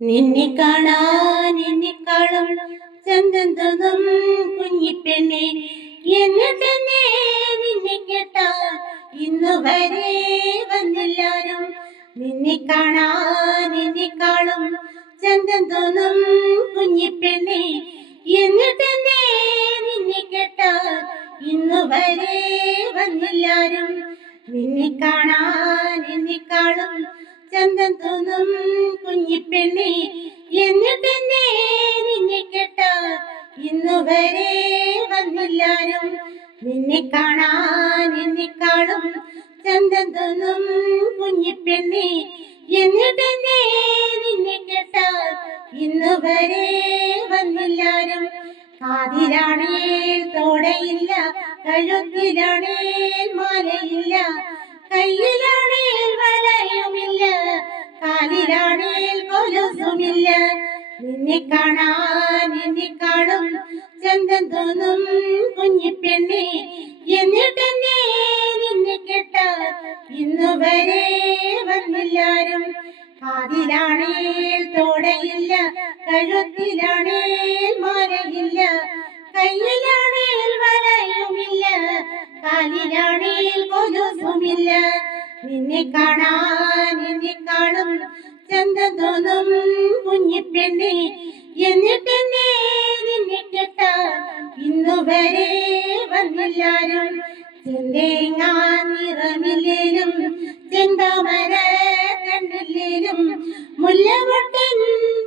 നിന്നെ കാണാൻ എന്നെക്കാളും ചന്തം തോന്നും കുഞ്ഞിപ്പെണ്ണെ, എന്നിട്ടെന്നെ നിന്നെ കേട്ടാൽ ഇന്നു വരെ വന്നില്ലാരും. നിന്നെ കാണാൻ എന്നെക്കാളും ചന്തം തോന്നും കുഞ്ഞിപ്പെണ്ണെ, എന്നിട്ടെന്നെ നിന്നെ കേട്ടാൽ ഇന്നു വരെ വന്നില്ലാരും. നിന്നെ കാണാൻ എന്നെക്കാളും ചന്തം തോന്നും കുഞ്ഞിപ്പെണ്ണെ, എന്നിട്ടെന്നെ നിന്നെ കേട്ടാൽ ഇന്നു വരെ വന്നില്ലാരും. നിന്നെ കാണാൻ എന്നെക്കാളും ചന്തം തോന്നും കുഞ്ഞിപ്പെണ്ണെ, എന്നിട്ടെന്നെ നിന്നെ കേട്ടാൽ ഇന്നു വരെ വന്നില്ലാരും. കാതിലാണേൽ തോടയില്ല, കഴുത്തിലാണേൽ മാലയില്ല, കയ്യിലാണേൽ വളയുമില്ല, കാലിലാണേൽ കൊലുസുമില്ല. നിന്നെ കാണാൻ എന്നെക്കാളും ചന്തം തോന്നും കുഞ്ഞിപ്പെണ്ണെ, എന്നിട്ടെന്നെ നിന്നെ കേട്ടാൽ ഇന്നു വരെ വന്നില്ലാരും. കാതിലാണേൽ തോടയില്ല, കഴുത്തിലാണേൽ മാലയില്ല, കയ്യിലാണേൽ വളയുമില്ല, കാലിലാണേൽ കൊലുസുമില്ല. നിന്നെ കാണാൻ എന്നെക്കാളും ചന്തം തോന്നും കുഞ്ഞിപ്പെണ്ണെ, എന്നിട്ടെന്നെ നിന്നെ കേട്ടാൽ ഇന്നു വരെ വന്നില്ലാരും. ചെന്തേങ്ങാ നിറമില്ലേലും ചെന്താമര കണ്ടില്ലേലും, മുല്ലമൊട്ടിൻ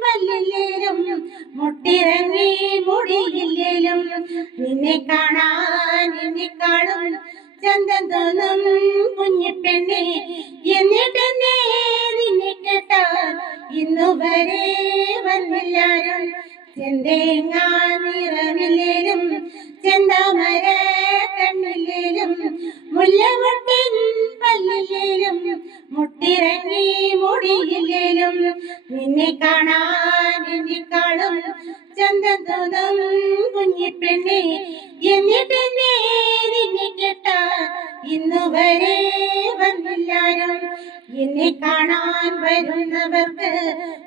പല്ലില്ലേലും, മുട്ടിറങ്ങി മുടിയില്ലേലും, നിന്നെ കാണാൻ എന്നെക്കാളും ചന്തം തോന്നും കുഞ്ഞിപ്പെണ്ണെ, എന്നിട്ടെന്നെ നിന്നെ കേട്ടാൽ ഇന്നു വരെ വന്നില്ലാരും. ചെന്തേങ്ങാ നിറമില്ലേലും ചെന്താമര കണ്ണില്ലേലും, മുല്ലമൊട്ടിൻ പല്ലില്ലേലും, മുട്ടിറങ്ങി മുടിയില്ലേലും, നിന്നെ കാണാൻ എന്നെക്കാളും ചന്തം തോന്നും കുഞ്ഞിപ്പെണ്ണെ, എന്നിട്ടെന്നെ നിന്നെ കേട്ടാൽ ഇന്നു വരെ വന്നില്ലാരും. എന്നെ കാണാൻ വരുന്നവർക്ക്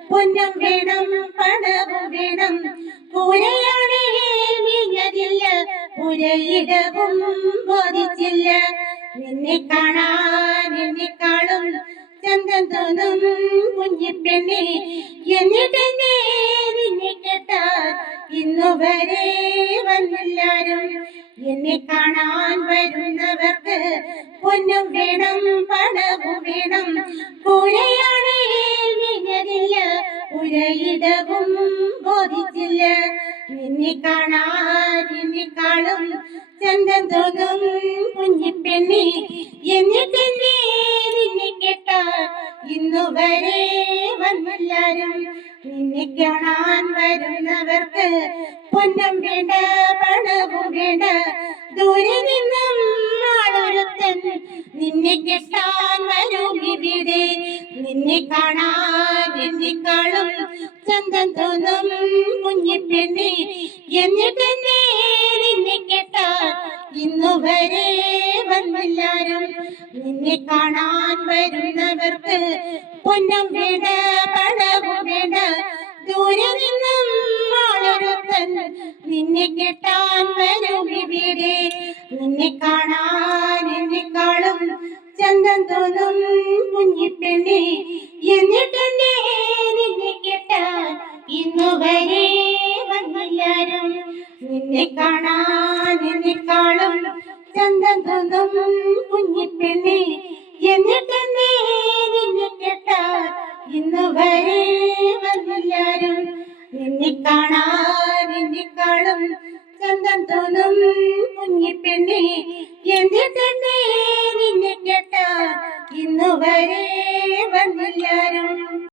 പൊന്നും വേണം, പണവും വേണം, പൂരയാണേൽ വീഞ്ഞതില്ല, പുരയിടവും ബോധിച്ചില്ല. നിന്നെ കാണാൻ എന്നെക്കാളും ചന്തം തോന്നും കുഞ്ഞിപ്പെണ്ണെ, എന്നിട്ടെന്നെ നിന്നെ കേട്ടാൽ ഇന്നു വരെ വന്നില്ലാരും. എന്നെ കാണാൻ വരുന്നവർക്ക് പൊന്നും വേണം, പണവും വേണം, പൂരയാണേൽ വീഞ്ഞതില്ല, പുരയിടവും ബോധിച്ചില്ല. നിന്നെ കാണാൻ എന്നെക്കാളും ചന്തം തോന്നും കുഞ്ഞിപ്പെണ്ണെ, എന്നിട്ടെന്നെ നിന്നെ കേട്ടാൽ ഇന്നു വരെ വന്നില്ലാരും. നിന്നെ കാണാൻ വരുന്നവർക്ക് പൊന്നും വേണ്ട, പണവും വേണ്ട, ദൂരെ നിന്നും ആളൊരുത്തൻ നിന്നെ കെട്ടാൻ വരും ഇവിടെ. നിന്നെ കാണാൻ എന്നെക്കാളും ചന്തം തോന്നും കുഞ്ഞിപ്പെണ്ണെ, എന്നിട്ടെന്നെ നിന്നെ കേട്ടാൽ ഇന്നു വരെ വന്നില്ലാരും. നിന്നെ കാണാൻ വരുന്നവർക്ക് പൊന്നും വേണ്ട, പണവും വേണ്ട, ദൂരെ നിന്നും ആളൊരുത്തൻ നിന്നെ കെട്ടാൻ വരും ഇവിടെ. നിന്നെ കാണാൻ എന്നെക്കാളും ചന്തം തോന്നും കുഞ്ഞിപ്പെണ്ണെ, എന്നിട്ടെന്നെ നിന്നെ കേട്ടാൽ ഇന്നു വരെ വന്നില്ലാരും. നിന്നെ കാണാൻ എന്നെക്കാളും ചന്തം തോന്നും കുഞ്ഞിപ്പെണ്ണെ, എന്നിട്ടെന്നെ നിന്നെ കേട്ടാൽ ഇന്നു വരെ വന്നില്ലാരും. നിന്നെ കാണാൻ എന്നെക്കാളും ചന്തം തോന്നും കുഞ്ഞിപ്പെണ്ണെ, എന്നിട്ടെന്നെ